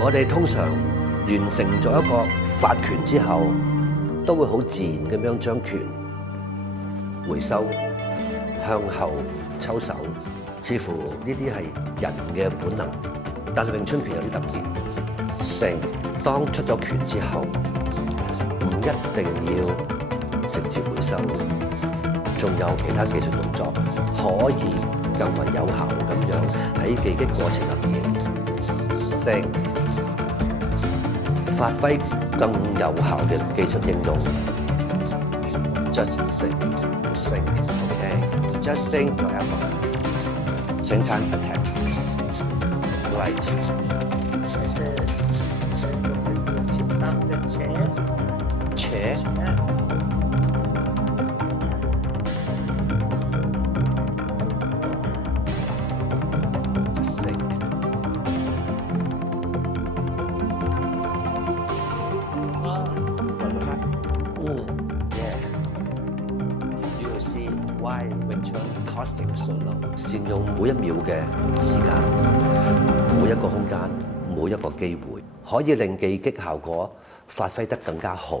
我哋通常完成咗一個發拳之後，都會好自然咁樣將拳回收，向後抽手，似乎呢啲係人嘅本能。但係詠春拳有啲特別，成當出咗拳之後，唔一定要直接回收，仲有其他技術動作可以更為有效咁樣喺技擊過程入面升，發揮更有效嘅技術應用。Just sink, okay. Just sink your elbow. Same time attack. Right. That's the chair. Chair. Just sink. Yeah. You will see why Wing Chun costing so long. 善用每一秒嘅時間，每一個空間，每一個機會，可以令技擊效果發揮得更加好。